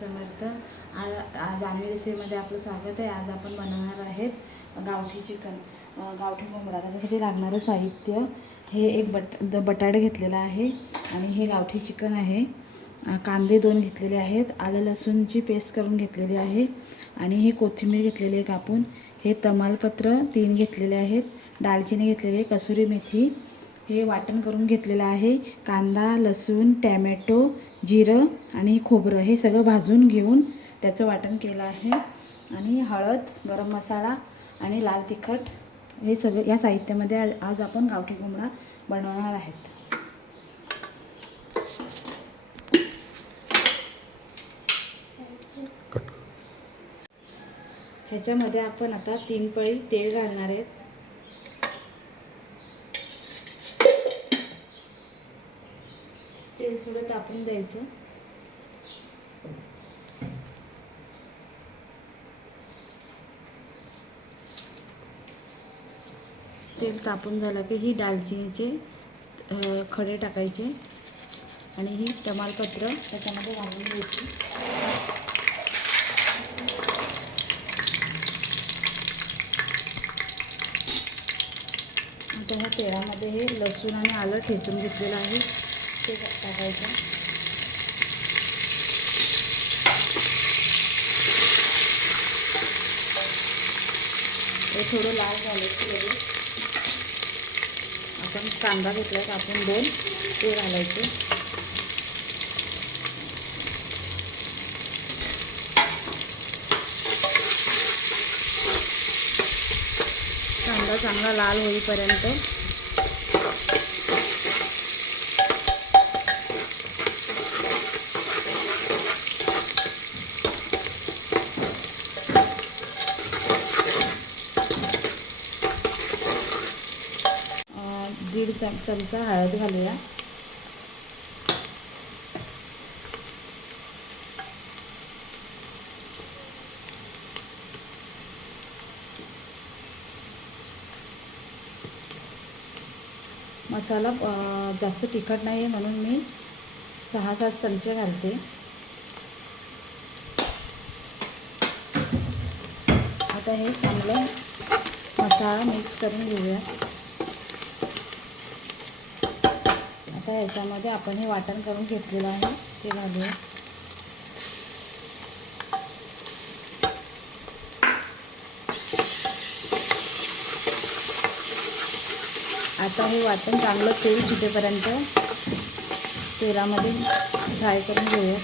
समर्थ. आज आज जान्हवी रेसिपीमध्ये आपलं स्वागत आहे. आज आपण बनवणार आहेत गावठी चिकन. गावठी कोंबडा त्याच्यासाठी लागणारं साहित्य हे एक बट द बटाटे घेतलेला आहे आणि हे गावठी चिकन आहे. कांदे दोन घेतलेले आहेत. आलं लसूणची पेस्ट करून घेतलेली आहे आणि हे कोथिंबीर घेतलेली आहे कापून. हे तमालपत्र तीन घेतलेले आहेत. दालचिनी घेतलेली आहे. कसुरी मेथी हे वाटण करून घेतलेलं आहे. कांदा लसूण टॅमॅटो जिरं आणि खोबरं हे सगळं भाजून घेऊन त्याचं वाटण केलं आहे. आणि हळद गरम मसाला आणि लाल तिखट हे सगळं या साहित्यामध्ये आज आज आपण गावठी कोंबडा बनवणार आहेत. ह्याच्यामध्ये आपण आता तीन पळी तेल घालणार आहेत तेल थोडं तेल तापून झालं की ही दालचिनीचे खडे टाकायचे आणि ही तमालपत्र त्याच्यामध्ये घालून घ्यायची. आता ह्या तेलामध्ये हे लसूण आणि आलं ठेचून घेतलेलं आहे. ते टाकायचं. हे थोडं लाल झालं की लगेच. आपण कांदा घेतला आपण दोन ते घालायचे. कांदा चांगला लाल होईपर्यंत चम चमचा हळद घालूया. मसाला जास्त तिखट नाही आहे म्हणून मी सहा सात चमचे घालते. आता हे चांगलं मसाला मिक्स करून घेऊया. आता ह्याच्यामध्ये आपण हे वाटण करून घेतलेलं आहे ते घालूया. आता हे वाटण चांगलं तेल सुटेपर्यंत तेलामध्ये फ्राय करून घेऊया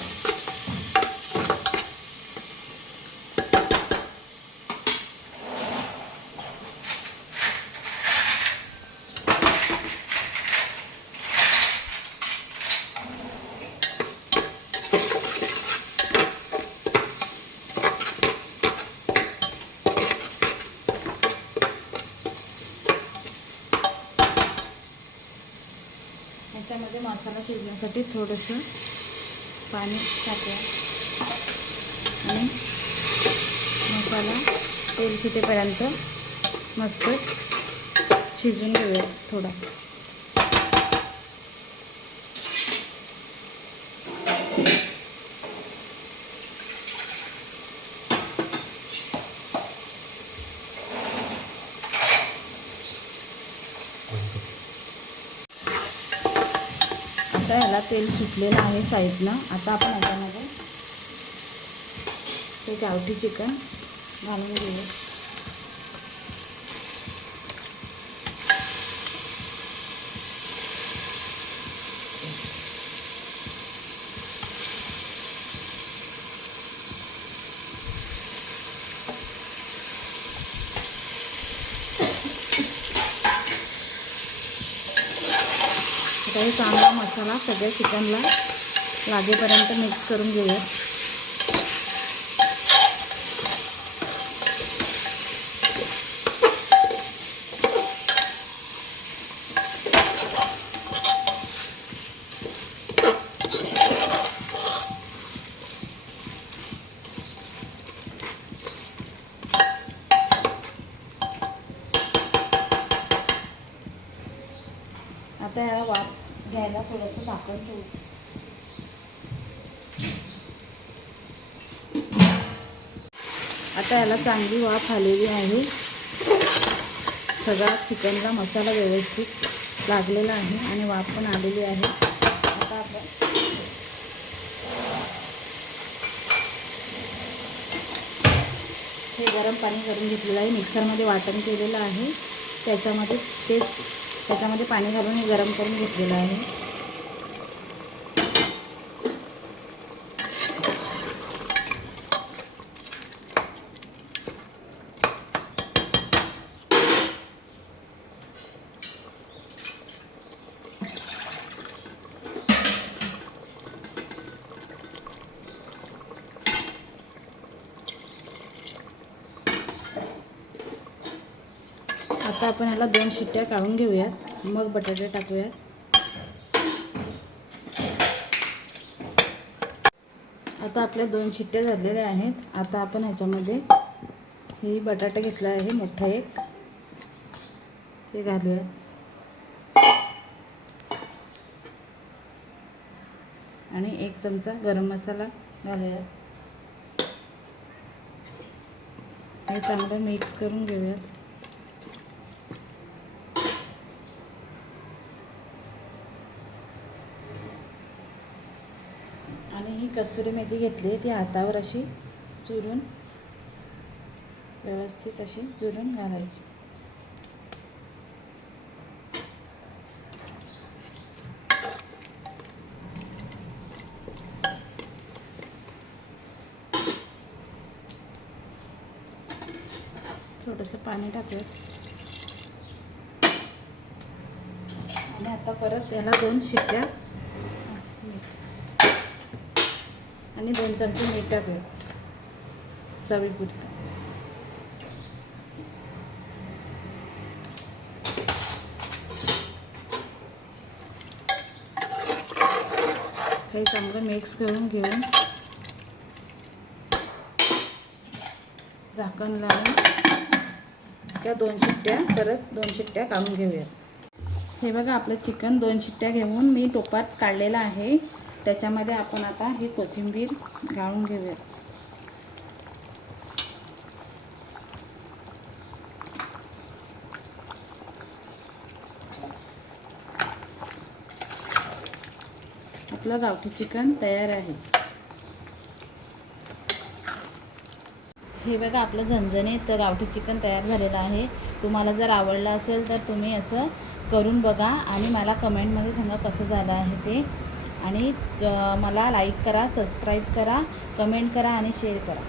ह्याच्यामध्ये मसाला शिजण्यासाठी थोडंसं पाणी टाकूया. आणि मसाला तेल सुटेपर्यंत मस्त शिजून घेऊया थोडा. आता याला तेल सुटलेलं आहे साईडनं. आता आपण याच्यामध्ये ते गावठी चिकन घालून घेऊ. आता हे चांगला मसाला सगळ्या चिकनला लागेपर्यंत मिक्स करून घेऊया. आता वाप घ्यायला थोडंसं झाकण ठेवू. आता याला चांगली वाफ आलेली आहे. सगळा चिकनला मसाला व्यवस्थित लागलेला आहे आणि वाफ पण आलेली आहे. आता आपण हे गरम पाणी करून घेतलेलं आहे. मिक्सरमध्ये वाटण केलेलं आहे. त्याच्यामध्ये तेच त्याच्यामध्ये पाणी घालून हे गरम करून घेतलेलं आहे. आता आपण ह्याला दोन शिट्ट्या काढून घेऊयात. मग बटाटे टाकूयात. आता आपल्या दोन शिट्ट्या झालेल्या आहेत. आता आपण ह्याच्यामध्ये ही बटाटा घेतला आहे मोठा एक. ते घालूया आणि एक चमचा गरम मसाला घालूया हे चांगलं मिक्स करून घेऊयात आणि ही कसुरी मेथी घेतली ती हातावर अशी चुरून व्यवस्थित अशी चुरून घालायची. थोडंसं पाणी टाकूया आणि आता परत त्याला दोन शिट्ट्या आणि दोन चमचे मीठ टाकूया चवीपुरतं. काही चांगलं मिक्स करून घेऊन झाकण लावून त्या दोन शिट्ट्या परत दोन शिट्ट्या काढून घेऊयात. हे बघा आपलं चिकन दोन शिट्ट्या घेऊन मी टोपात काढलेलं आहे. त्याच्यामध्ये आपण आता ही कोथिंबीर गाळून घेऊया. आपलं गावठी चिकन तयार आहे. हे बघा आपलं झणझणीत गावठी चिकन तयार झालेलं आहे. तुम्हाला जर आवडलं असेल तर तुम्ही असं करून बघा आणि मला कमेंटमध्ये सांगा कसं झालं आहे ते. आणि मला लाईक करा सबस्क्राईब करा कमेंट करा आणि शेअर करा.